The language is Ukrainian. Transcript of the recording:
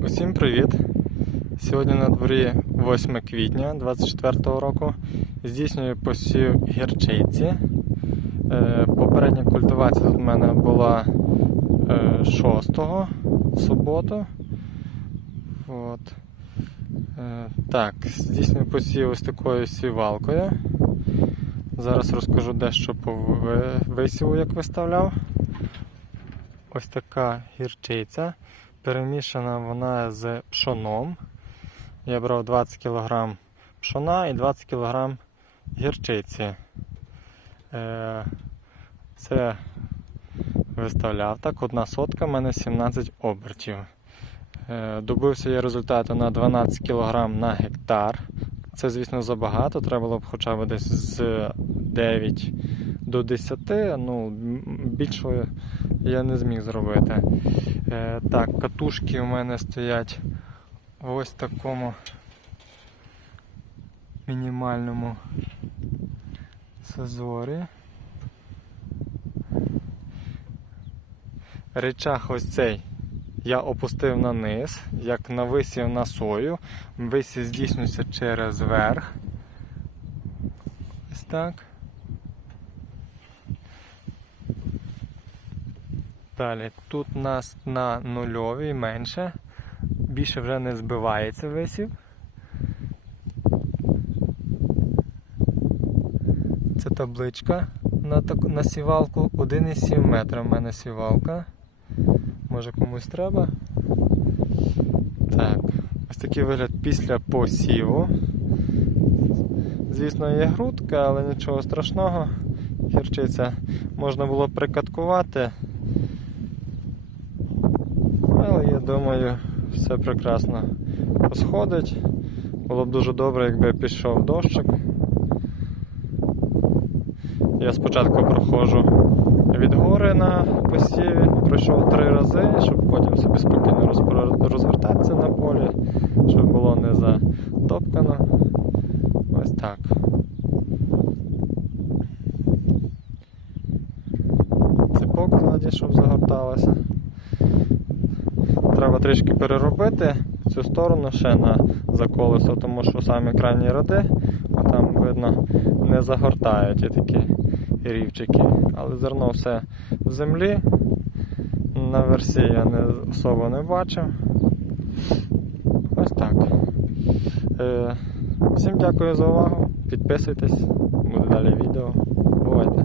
Усім привіт! Сьогодні на дворі 8 квітня 2024 року. Здійснюю посів гірчиці. Е, Попередня культивація тут в мене була 6 в суботу. От. Е, Так, здійснюю посів ось такою сівалкою. Зараз розкажу дещо по ви- висіву, як виставляв. Ось така гірчиця. Перемішана вона з пшоном. Я брав 20 кг пшона і 20 кг гірчиці. Е, Це виставляв так, одна сотка, в мене 17 обертів. Е, Добився я результату на 12 кг на гектар. Це, звісно, забагато. Треба було б хоча б десь з 9 до 10. Ну, більшого я не зміг зробити. Е, так, катушки у мене стоять в ось такому мінімальному зазорі. Речах ось цей я опустив на низ, як на висів на сою. Висів здійснюється через верх. Ось так. Далі, тут у нас на нульовій менше. Більше вже не збивається висів. Це табличка на, таку, на сівалку 1,7 метра в мене сівалка. Може комусь треба. Так, ось такий вигляд після посіву. Звісно, є грудка, але нічого страшного. Гірчиця можна було прикаткувати. Думаю, все прекрасно посходить. Було б дуже добре, якби пішов дощик. Я спочатку проходжу від гори на посіві, пройшов три рази, щоб потім собі спокійно розвертатися на полі, щоб було не затопкано. Ось так. Цепок ззаді, щоб загорталося. Треба трішки переробити цю сторону ще на за колесо, тому що самі крайні ради, там видно, не загортають і такі рівчики. Але зерно все в землі. На версі я не особо не бачив. Ось так. Е, всім дякую за увагу. Підписуйтесь, буде далі відео. Бувайте!